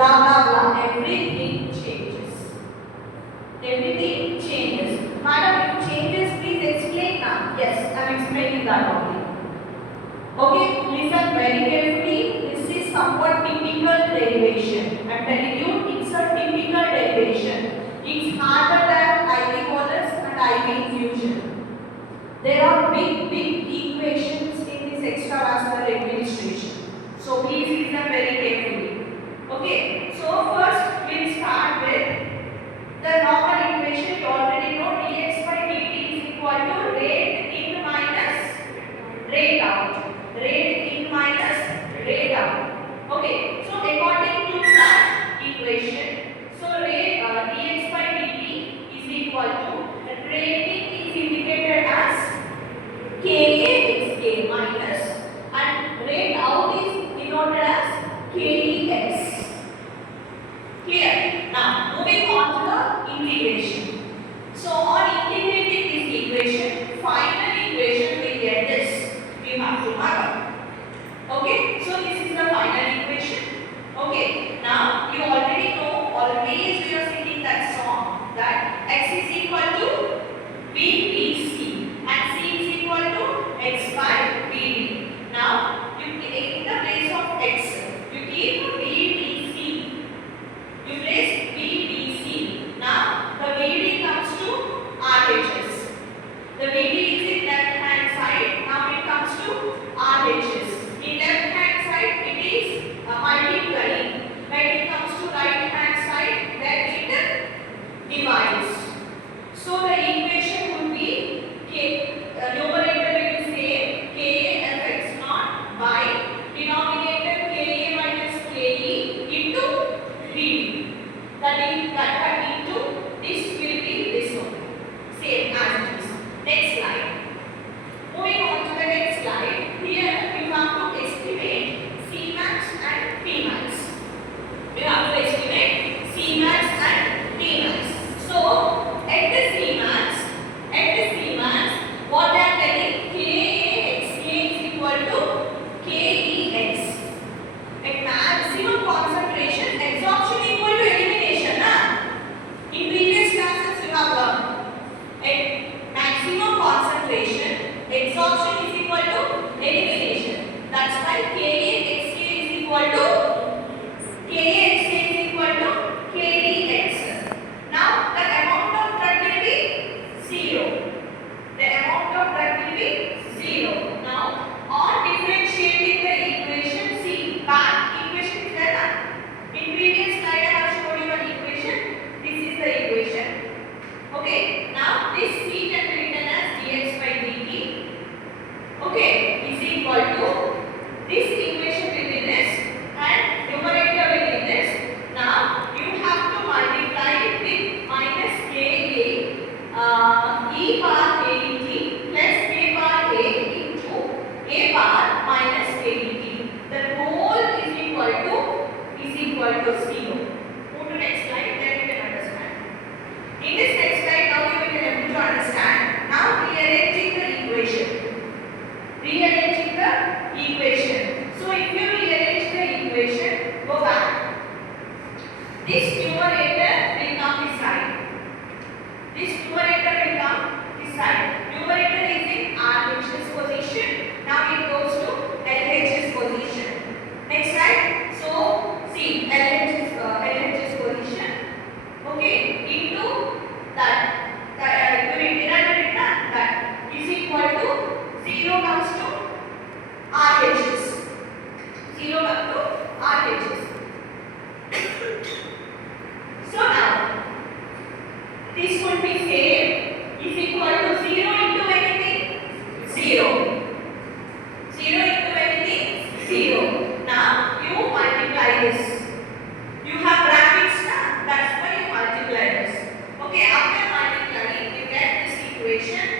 blah blah blah, everything changes. Everything changes. Madam, if changes, please explain now. Yes, I am explaining that only. Okay, listen very carefully. This is somewhat typical derivation. I am telling you, it's a typical derivation. It's harder than IV bolus and IV infusion. There are big equations in this extravascular administration. So please listen very carefully. Okay, so first we'll start with the normal equation. You already know dx by dt is equal to rate in minus rate out. Rate in minus rate out. Okay, so according to that equation, so rate dx by dt is equal to rating is indicated as Ka xk minus and rate out is denoted as Kex. Clear? Now moving on to the integration. So on integrating this equation, final equation we get this. We have to mark up. Okay, so this is the final equation. Okay, now you already know, always we are singing that song that x is equal to VBC and c is equal to x by VD. Now you in the place of x, you keep VDC. You place VDC. Now the VD comes to RHS. The VD is in left hand side. Now it comes to RHS. In left hand side it is multiplying. When it comes to right hand side, then it divides. So the equation would be numerator will be same Ka fx naught by denominator Ka minus Ke into Vd. That into this will be this one. Same as it is. Next slide. Moving on to the next slide. Here we have to estimate Cmax and Tmax. We have to estimate Cmax and Tmax. So at the Cmax, what I am telling, Kaxk is equal to Kex. At maximum concentration, absorption equal to elimination. In previous classes you have learned. At maximum concentration, absorption is equal to elimination. That's why Kaxk is equal to Kdx. Now the amount of drug will be 0. The amount of drug will be 0. Now on differentiating the equation, see that equation is there. In previous slide I have shown you an equation. This is the equation. Okay. Now this C can be written as dx by dt. Okay, is equal to this equation will be this and numerator will be this. Now you have to multiply it with minus Ka e power kdt plus k power a into a power minus kdt. The whole is equal to 0. Move to next slide, then you can understand. In this next slide, now you will be able to understand. Now rearranging the equation. So if you rearrange the equation, go back. This numerator will come this side. Numerator is in RHS position. Now it goes to LHS position. Next slide. So see LHS position. Okay, into that is equal to 0 comes to RHS. So now this would be same is equal to 0 into anything 0. 0 into anything 0. Now you multiply this. You have brackets now. That's why you multiply this. Okay, after multiplying you get this equation.